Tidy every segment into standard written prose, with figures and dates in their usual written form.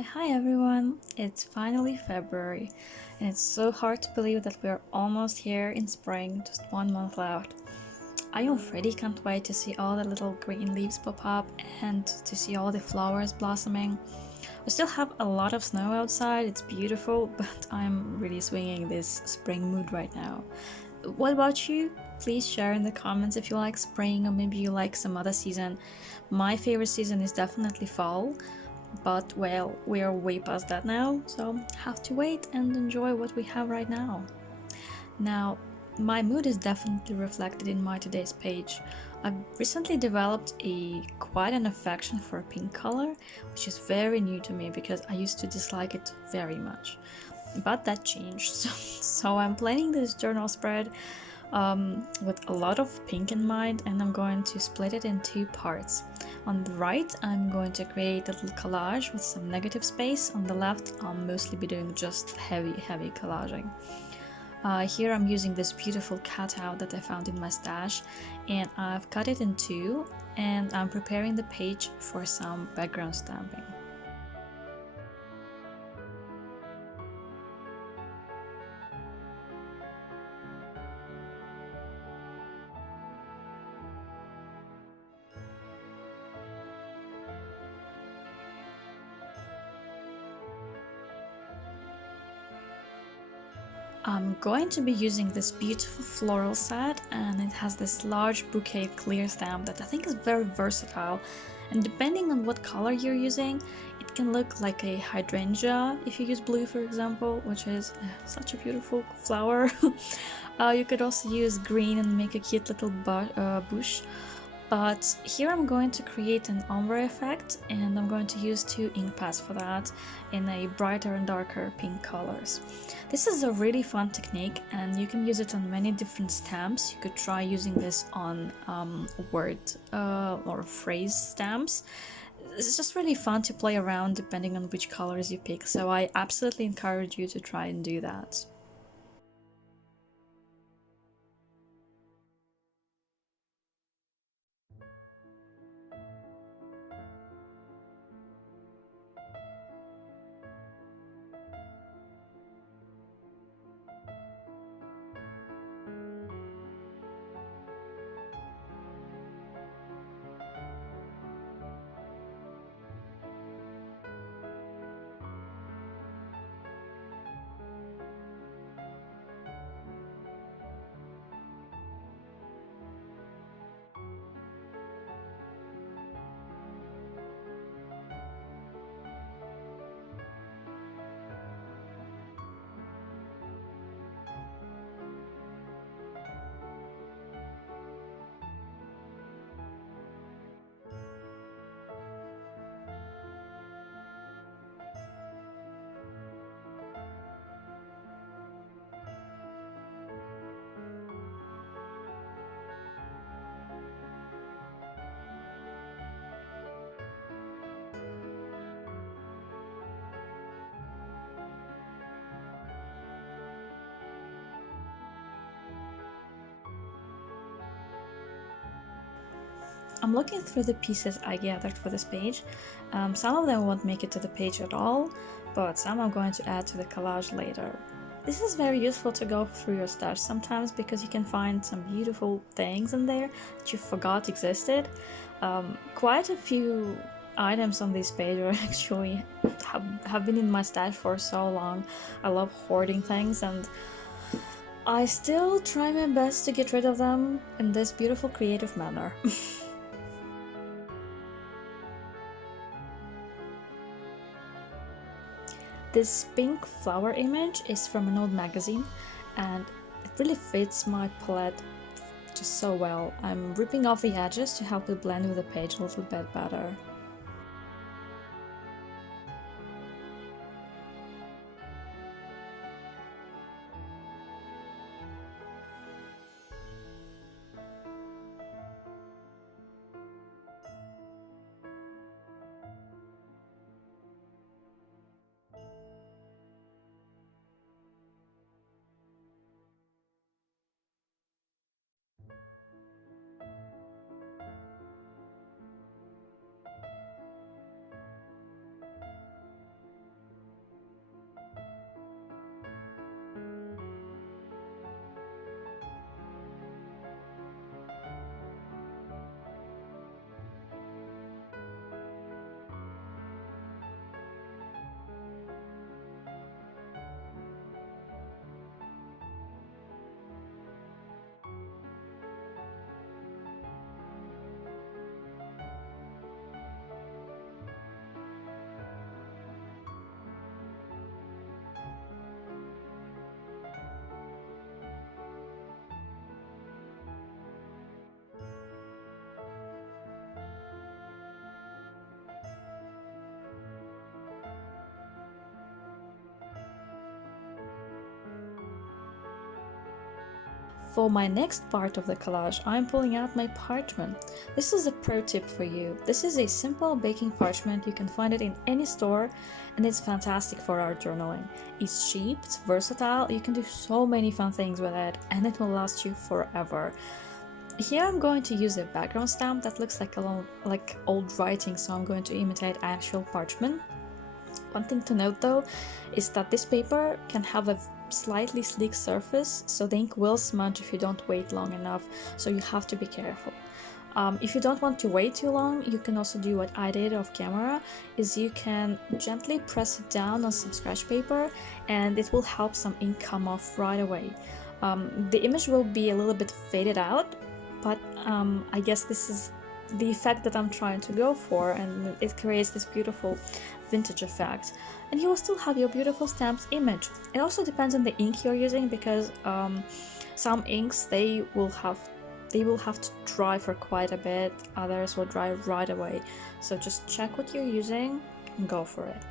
Hi everyone! It's finally February, and it's so hard to believe that we're almost here in spring, just 1 month left. I already can't wait to see all the little green leaves pop up and to see all the flowers blossoming. We still have a lot of snow outside, it's beautiful, but I'm really swinging this spring mood right now. What about you? Please share in the comments if you like spring or maybe you like some other season. My favorite season is definitely fall, but well, we are way past that now, so have to wait and enjoy what we have right now. Now, my mood is definitely reflected in my today's page. I've recently developed quite an affection for a pink color, which is very new to me because I used to dislike it very much. But that changed, so I'm planning this journal spread with a lot of pink in mind, and I'm going to split it in two parts. On the right, I'm going to create a little collage with some negative space. On the left, I'll mostly be doing just heavy collaging. Here I'm using this beautiful cutout that I found in my stash, and I've cut it in two, and I'm preparing the page for some background stamping. I'm going to be using this beautiful floral set, and it has this large bouquet clear stamp that I think is very versatile, and depending on what color you're using, it can look like a hydrangea if you use blue, for example, which is such a beautiful flower. You could also use green and make a cute little bush. But here I'm going to create an ombre effect, and I'm going to use two ink pads for that in a brighter and darker pink colors. This is a really fun technique, and you can use it on many different stamps. You could try using this on word or phrase stamps. It's just really fun to play around depending on which colors you pick, so I absolutely encourage you to try and do that. I'm looking through the pieces I gathered for this page. Some of them won't make it to the page at all, but some I'm going to add to the collage later. This is very useful to go through your stash sometimes because you can find some beautiful things in there that you forgot existed. Quite a few items on this page are actually have been in my stash for so long. I love hoarding things, and I still try my best to get rid of them in this beautiful creative manner. This pink flower image is from an old magazine, and it really fits my palette just so well. I'm ripping off the edges to help it blend with the page a little bit better. For my next part of the collage, I'm pulling out my parchment. This is a pro tip for you. This is a simple baking parchment. You can find it in any store, and it's fantastic for art journaling. It's cheap, it's versatile, you can do so many fun things with it, and it will last you forever. Here I'm going to use a background stamp that looks like old writing, so I'm going to imitate actual parchment. One thing to note though is that this paper can have a slightly sleek surface, so the ink will smudge if you don't wait long enough, so you have to be careful. If you don't want to wait too long, you can also do what I did off camera, is you can gently press it down on some scratch paper and it will help some ink come off right away. The image will be a little bit faded out, but I guess this is the effect that I'm trying to go for, and it creates this beautiful vintage effect, and you will still have your beautiful stamped image. It also depends on the ink you're using, because some inks they will have to dry for quite a bit, others will dry right away, so just check what you're using and go for it.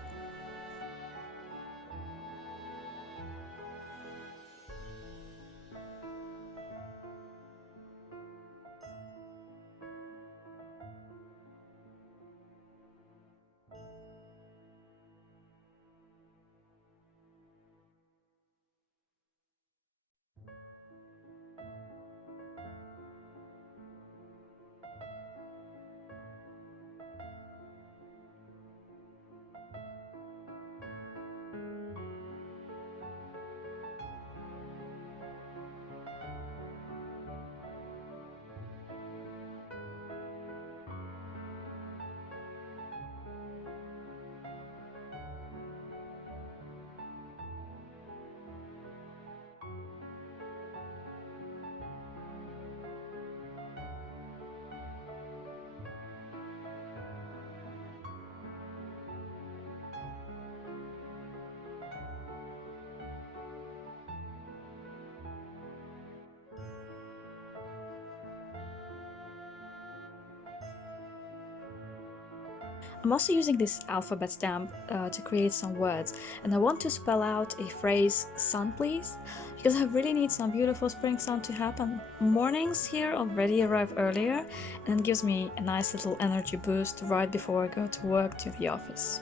I'm also using this alphabet stamp to create some words, and I want to spell out a phrase, sun please, because I really need some beautiful spring sun to happen. Mornings here already arrive earlier, and it gives me a nice little energy boost right before I go to work, to the office.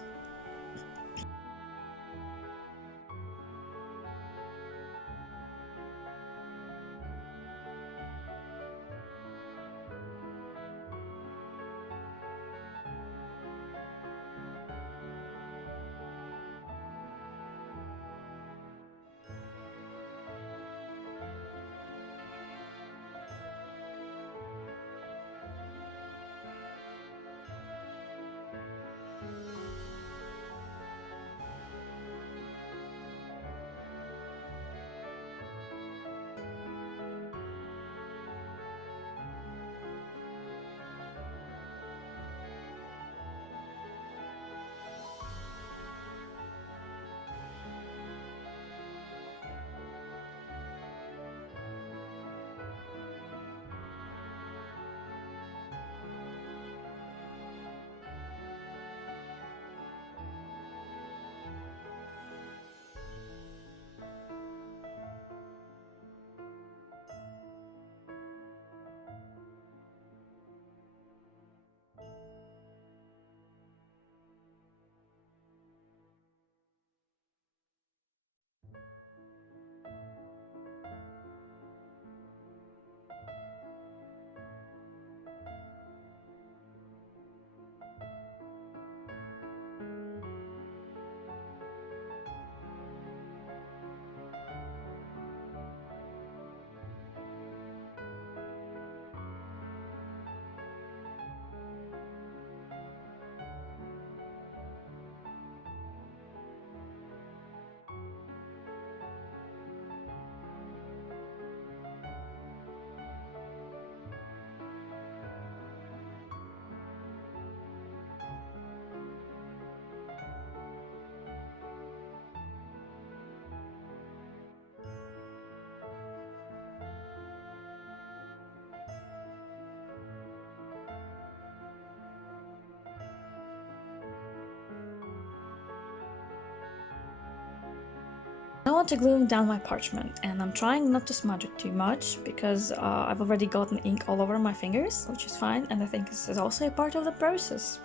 on to gluing down my parchment, and I'm trying not to smudge it too much because I've already gotten ink all over my fingers, which is fine, and I think this is also a part of the process.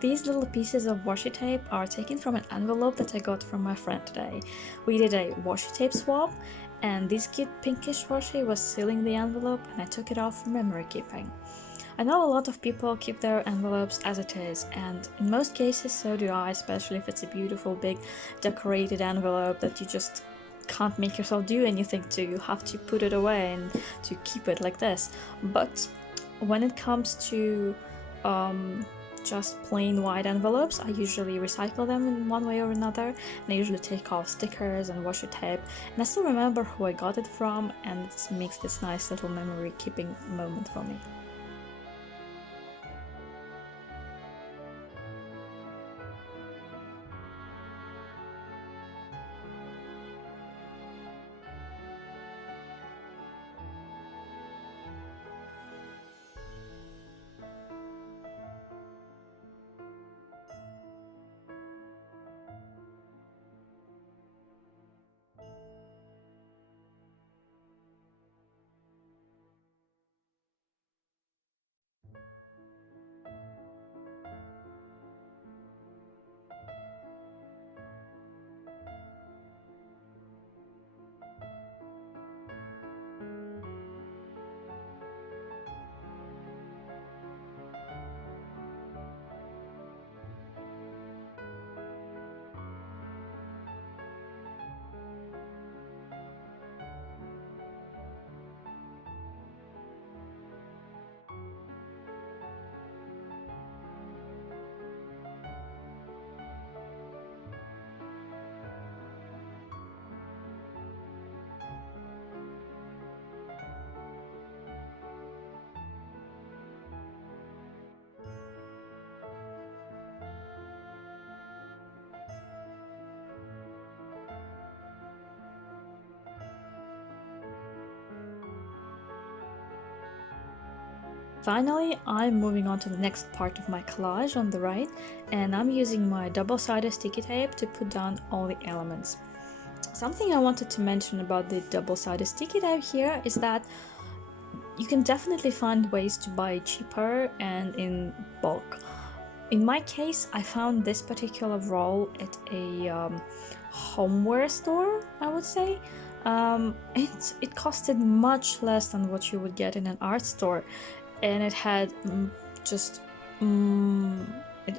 These little pieces of washi tape are taken from an envelope that I got from my friend today. We did a washi tape swap, and this cute pinkish washi was sealing the envelope, and I took it off for memory keeping. I know a lot of people keep their envelopes as it is, and in most cases so do I, especially if it's a beautiful big decorated envelope that you just can't make yourself do anything to. You have to put it away and to keep it like this. But when it comes to just plain white envelopes, I usually recycle them in one way or another, and I usually take off stickers and washi tape, and I still remember who I got it from, and it makes this nice little memory keeping moment for me. Finally, I'm moving on to the next part of my collage on the right, and I'm using my double-sided sticky tape to put down all the elements. Something I wanted to mention about the double-sided sticky tape here is that you can definitely find ways to buy it cheaper and in bulk. In my case, I found this particular roll at a homeware store, I would say. It costed much less than what you would get in an art store, and it had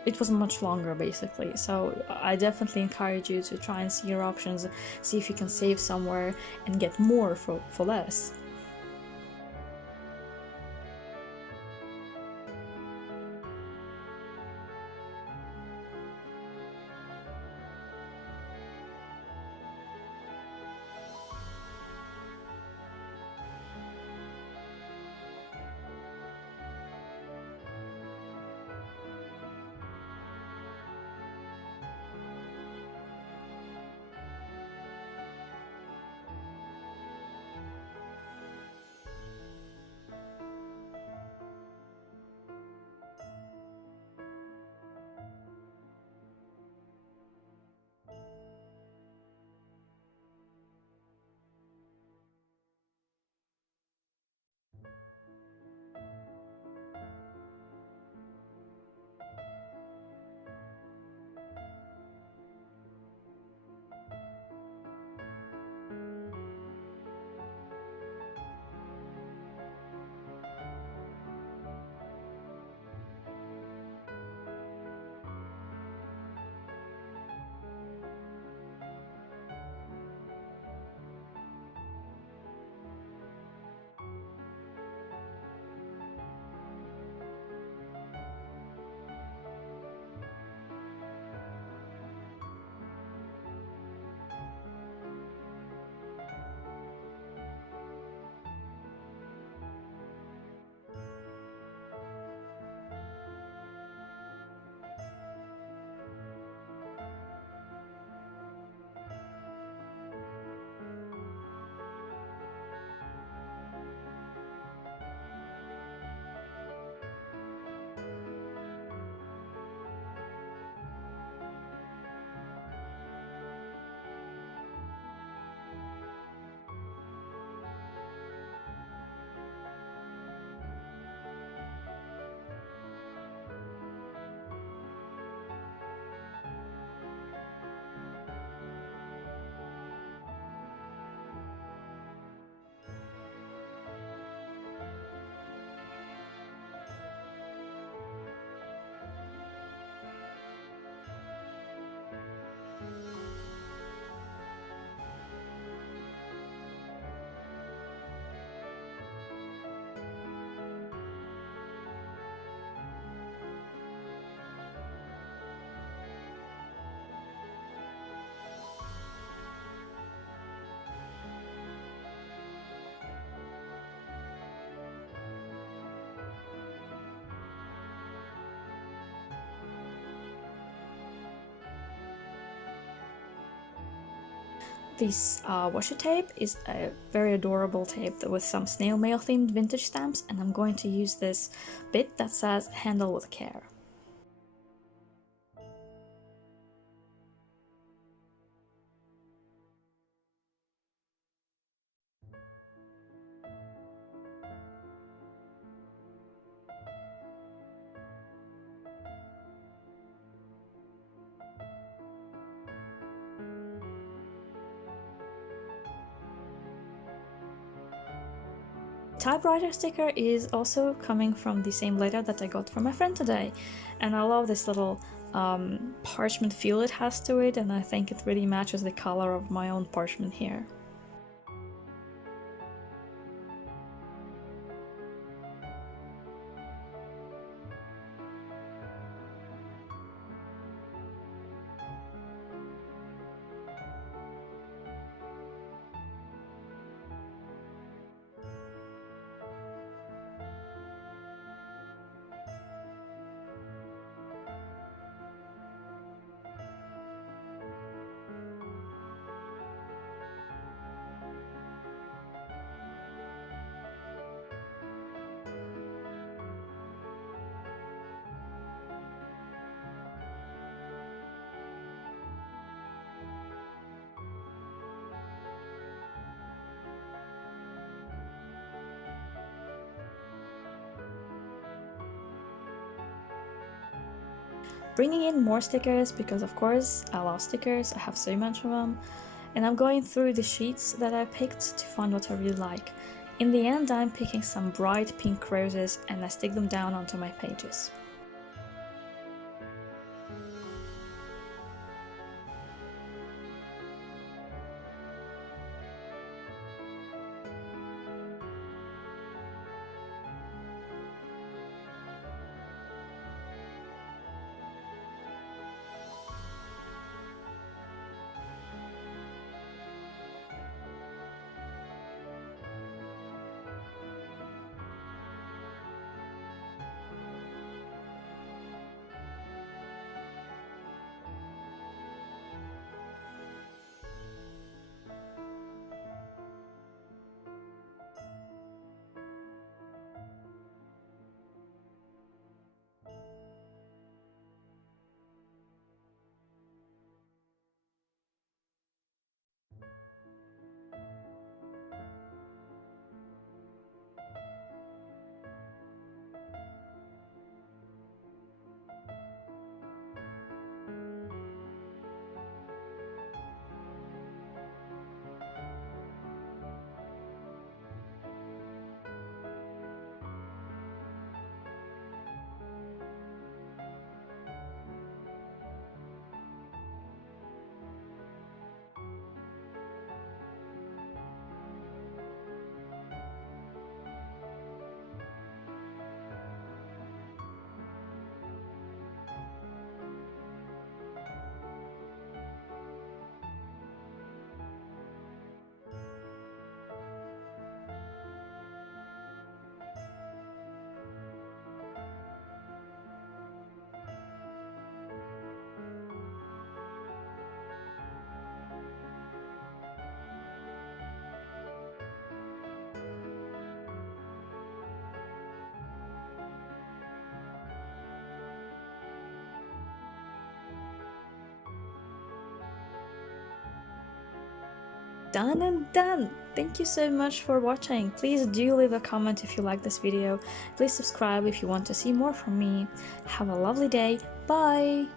it was much longer basically. So I definitely encourage you to try and see your options, see if you can save somewhere and get more for less. This washi tape is a very adorable tape with some snail mail themed vintage stamps, and I'm going to use this bit that says "Handle with care." Typewriter sticker is also coming from the same letter that I got from my friend today, and I love this little parchment feel it has to it, and I think it really matches the color of my own parchment here. bringing in more stickers because of course I love stickers, I have so much of them, and I'm going through the sheets that I picked to find what I really like. In the end, I'm picking some bright pink roses and I stick them down onto my pages. Done and done! Thank you so much for watching. Please do leave a comment if you like this video. Please subscribe if you want to see more from me. Have a lovely day. Bye!